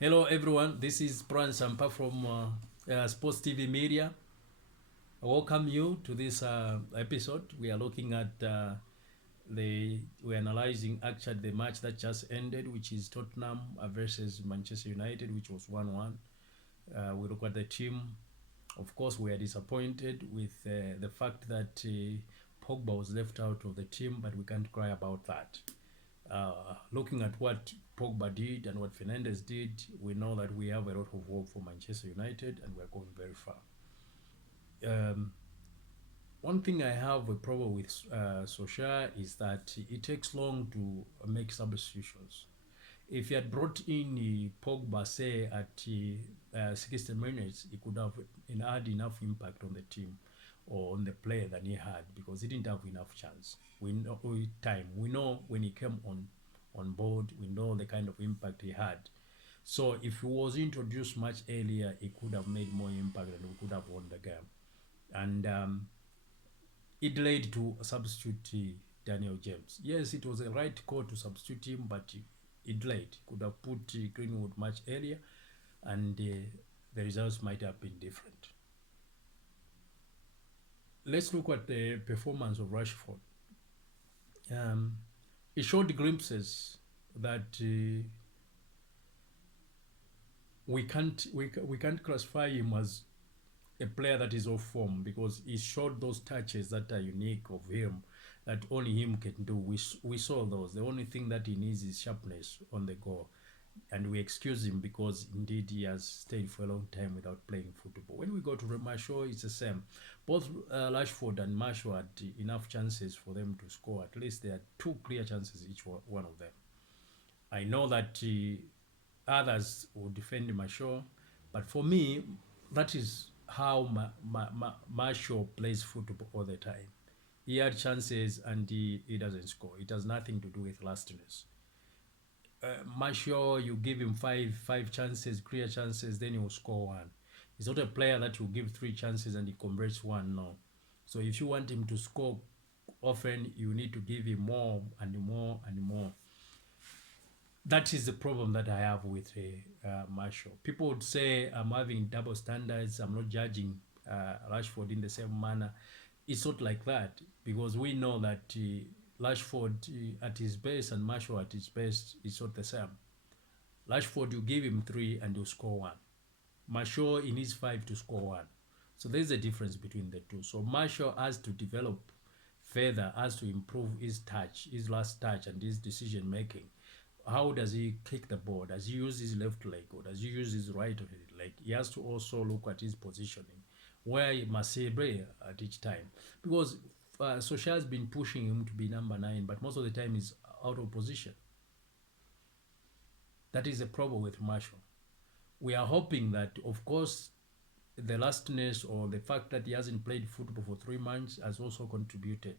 Hello everyone, this is Brian Sampa from Sports TV Media. I welcome you to this episode. We are looking at we're analyzing actually the match that just ended, which is Tottenham versus Manchester United, which was 1-1. We look at the team. Of course, we are disappointed with the fact that Pogba was left out of the team, but we can't cry about that. Looking at what Pogba did and what Fernandes did, we know that we have a lot of hope for Manchester United and we're going very far. Um, One thing I have a problem with Solskjaer is that it takes long to make substitutions. If he had brought in Pogba, say at 60 minutes, he could have had enough impact on the team or on the player than he had because he didn't have enough chance. We know time. We know when he came on board. We know the kind of impact he had. So if he was introduced much earlier, he could have made more impact and we could have won the game. And it led to substitute Daniel James. Yes, it was a right call to substitute him, but it late. Could have put Greenwood much earlier, and the results might have been different. Let's look at the performance of Rashford. It showed glimpses that we can't classify him as a player that is off form because he showed those touches that are unique of him that only him can do. We saw those. The only thing that he needs is sharpness on the goal. And we excuse him because indeed he has stayed for a long time without playing football. When we go to Marshall, it's the same. Both Rashford and Marshall had enough chances for them to score. At least there are two clear chances each one of them. I know that others will defend Marshall, but for me, that is how Marshall plays football all the time. He had chances and he doesn't score. It has nothing to do with lastness. Marshall, you give him five chances, clear chances, then he will score one. He's not a player that you give three chances and he converts one. No. So if you want him to score often, you need to give him more and more and more. That is the problem that I have with Marshall. People would say I'm having double standards. I'm not judging Rashford in the same manner. It's not like that because we know that Rashford at his best and Marshall at his best is not the same. Rashford, you give him three and you score one. Marshall, he needs five to score one. So there's a difference between the two. So Marshall has to develop further, has to improve his touch, his last touch, and his decision making. How does he kick the ball? Does he use his left leg or does he use his right leg? He has to also look at his positioning, where he must be at each time. Because Solskjaer has been pushing him to be number 9, but most of the time he's out of position. That is the problem with Marshall. We are hoping that, of course, the lastness or the fact that he hasn't played football for 3 months has also contributed.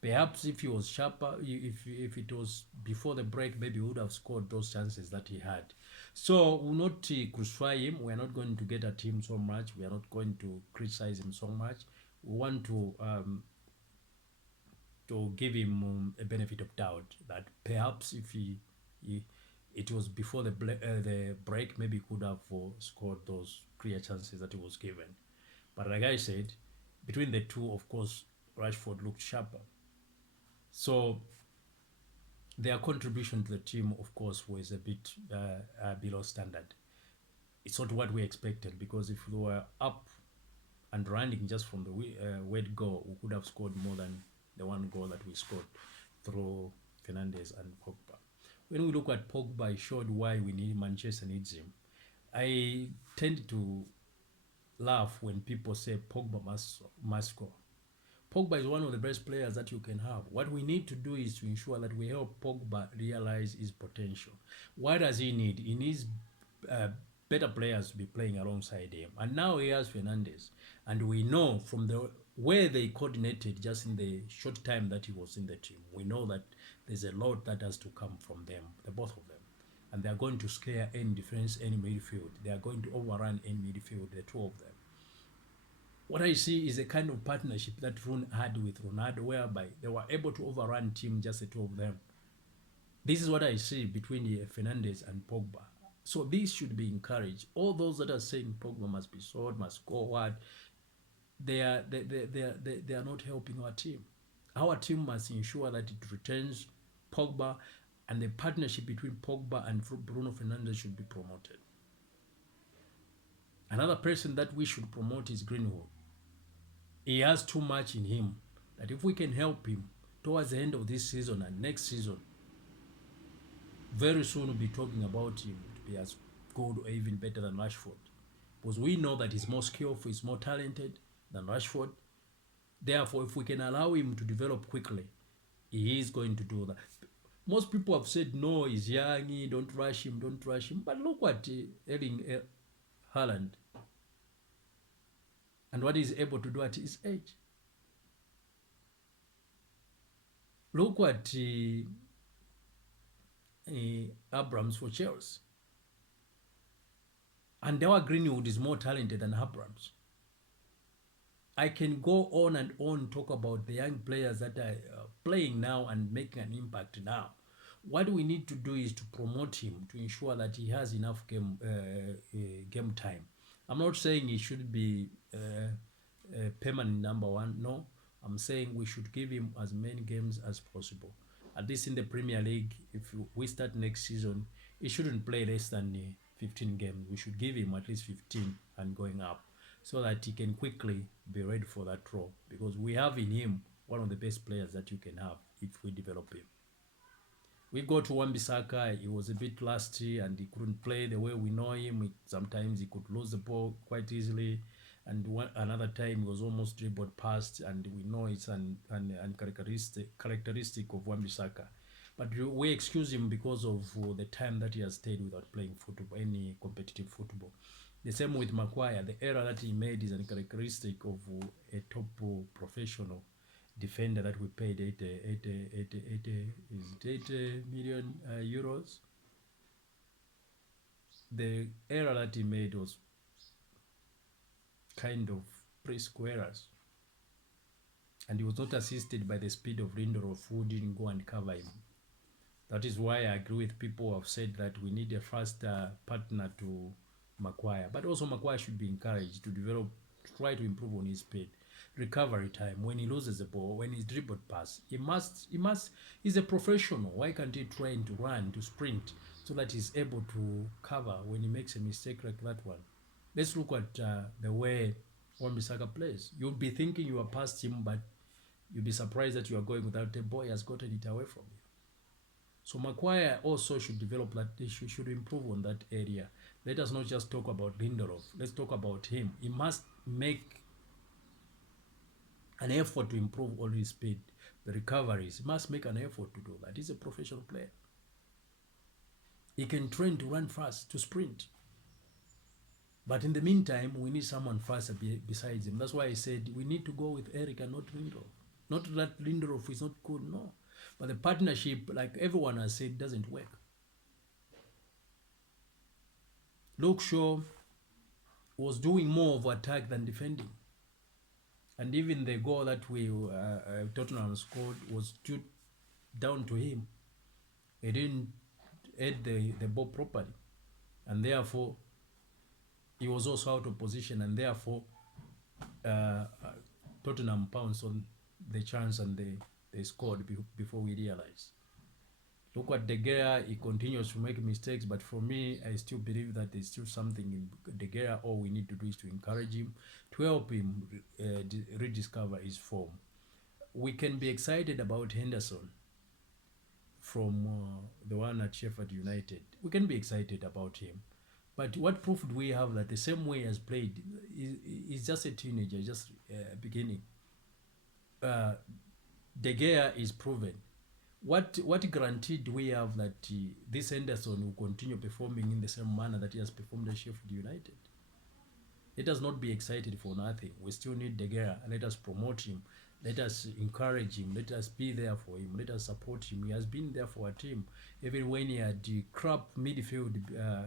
Perhaps if he was sharper, if it was before the break, maybe he would have scored those chances that he had. So we'll not crucify him. We're not going to get at him so much. We are not going to criticize him so much. We want to give him a benefit of doubt that perhaps if it was before the break, maybe he could have scored those clear chances that he was given. But like I said, between the two, of course, Rashford looked sharper. So their contribution to the team, of course, was a bit below standard. It's not what we expected because if we were up and running just from the word go, we could have scored more than the one goal that we scored through Fernandes and Pogba. When we look at Pogba, it showed why Manchester needs him. I tend to laugh when people say Pogba must score. Pogba is one of the best players that you can have. What we need to do is to ensure that we help Pogba realize his potential. What does he need? He needs better players to be playing alongside him. And now he has Fernandes. And we know from the way they coordinated just in the short time that he was in the team, we know that there's a lot that has to come from them, the both of them. And they are going to scare any defense, any midfield. They are going to overrun any midfield, the two of them. What I see is a kind of partnership that Rooney had with Ronaldo, whereby they were able to overrun team, just the two of them. This is what I see between Fernandes and Pogba. So this should be encouraged. All those that are saying Pogba must be sold, must go what, they are not helping our team. Our team must ensure that it returns Pogba, and the partnership between Pogba and Bruno Fernandes should be promoted. Another person that we should promote is Greenwood. He has too much in him that if we can help him towards the end of this season and next season, very soon we'll be talking about him to be as good or even better than Rashford. Because we know that he's more skillful, he's more talented than Rashford. Therefore, if we can allow him to develop quickly, he is going to do that. Most people have said, no, he's young, don't rush him, don't rush him. But look what Erling Haaland and what he's able to do at his age. Look what Abrams for Chelsea. And our Greenwood is more talented than Abrams. I can go on and on talk about the young players that are playing now and making an impact now. What we need to do is to promote him to ensure that he has enough game time. I'm not saying he should be permanent number one. No, I'm saying we should give him as many games as possible. At least in the Premier League, if we start next season, he shouldn't play less than 15 games. We should give him at least 15 and going up, so that he can quickly be ready for that role, because we have in him one of the best players that you can have if we develop him. We go to Wan-Bissaka, he was a bit lusty and he couldn't play the way we know him. Sometimes he could lose the ball quite easily, and another time he was almost dribbled past, and we know it's an characteristic of Wan-Bissaka. But we excuse him because of the time that he has stayed without playing football, any competitive football. The same with Maguire. The error that he made is a characteristic of a top professional defender that we paid 80 million euros. The error that he made was kind of pre-squarers, and he was not assisted by the speed of Lindelof, who didn't go and cover him. That is why I agree with people who have said that we need a faster partner to Maguire. But also Maguire should be encouraged to develop, to try to improve on his speed, recovery time, when he loses the ball, when he's dribbled pass. He's a professional. Why can't he train to run, to sprint, so that he's able to cover when he makes a mistake like that one? Let's look at the way Wan-Bissaka plays. You'll be thinking you are past him, but you'll be surprised that you are going without the ball. He has gotten it away from you. So Maguire also should develop that. He should improve on that area. Let us not just talk about Lindelof. Let's talk about him. He must make an effort to improve all his speed, the recoveries. He must make an effort to do that. He's a professional player. He can train to run fast, to sprint. But in the meantime, we need someone faster besides him. That's why I said we need to go with Eric and not Lindelof. Not that Lindelof is not good, no. But the partnership, like everyone has said, doesn't work. Luke Shaw was doing more of attack than defending. And even the goal that Tottenham scored was due down to him. He didn't head the ball properly. And therefore, he was also out of position. And therefore, Tottenham pounced on the chance and they scored before we realized. Look at De Gea, he continues to make mistakes, but for me, I still believe that there's still something in De Gea. All we need to do is to encourage him, to help him rediscover his form. We can be excited about Henderson from the one at Sheffield United. We can be excited about him. But what proof do we have that the same way he has played, he's just a teenager, just beginning. De Gea is proven. What guarantee do we have that this Henderson will continue performing in the same manner that he has performed at Sheffield United? Let us not be excited for nothing. We still need De Gea. Let us promote him. Let us encourage him. Let us be there for him. Let us support him. He has been there for our team. Even when he had the crap midfield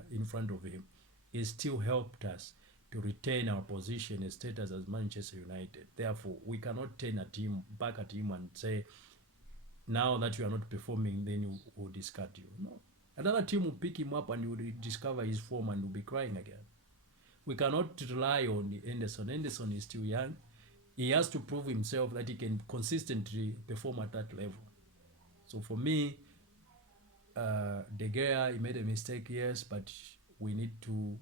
in front of him, he still helped us to retain our position and status as Manchester United. Therefore, we cannot turn a team back at him and say, now that you are not performing, then we will discard you. No. Another team will pick him up and will discover his form and will be crying again. We cannot rely on Henderson. Henderson is still young. He has to prove himself that he can consistently perform at that level. So for me, De Gea, he made a mistake, yes, but we need to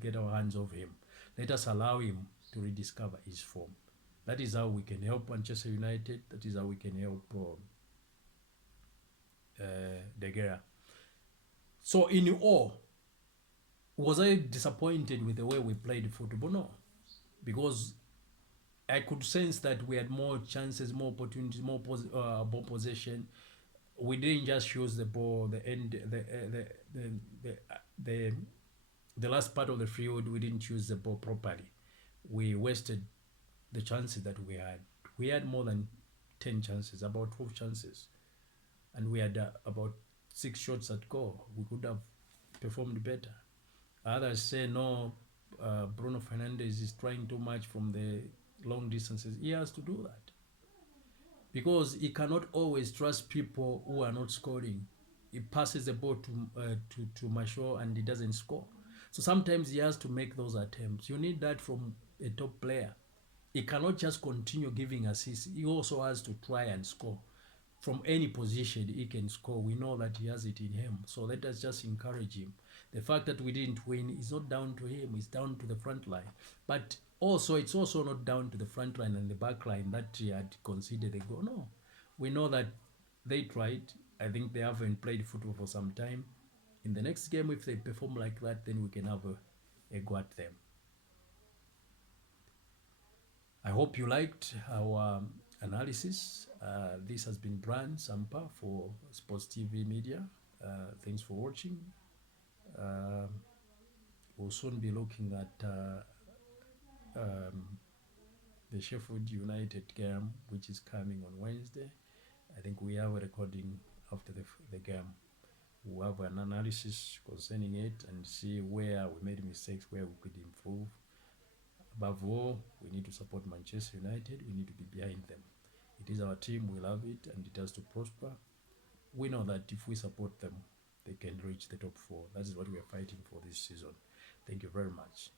get our hands off him. Let us allow him to rediscover his form. That is how we can help Manchester United. That is how we can help De Gea. So in all, was I disappointed with the way we played football? No, because I could sense that we had more chances, more opportunities, more ball possession. We didn't just use the ball. The the last part of the field, we didn't use the ball properly. We wasted the chances that we had. We had more than 10 chances, about 12 chances, and we had about 6 shots at goal. We could have performed better. Others say no, Bruno Fernandes is trying too much from the long distances. He has to do that because he cannot always trust people who are not scoring. He passes the ball to Masho and he doesn't score. So sometimes he has to make those attempts. You need that from a top player. He cannot just continue giving assists. He also has to try and score. From any position he can score. We know that he has it in him. So let us just encourage him. The fact that we didn't win is not down to him. It's down to the front line. But also, it's also not down to the front line and the back line that he had conceded a goal. No. We know that they tried. I think they haven't played football for some time. In the next game, if they perform like that, then we can have a go at them. I hope you liked our analysis. This has been Brian Sampa for Sports TV Media. Thanks for watching. We'll soon be looking at the Sheffield United game, which is coming on Wednesday. I think we have a recording after the game. We'll have an analysis concerning it and see where we made mistakes, where we could improve. Above all, we need to support Manchester United. We need to be behind them. It is our team. We love it and it has to prosper. We know that if we support them, they can reach the top 4. That is what we are fighting for this season. Thank you very much.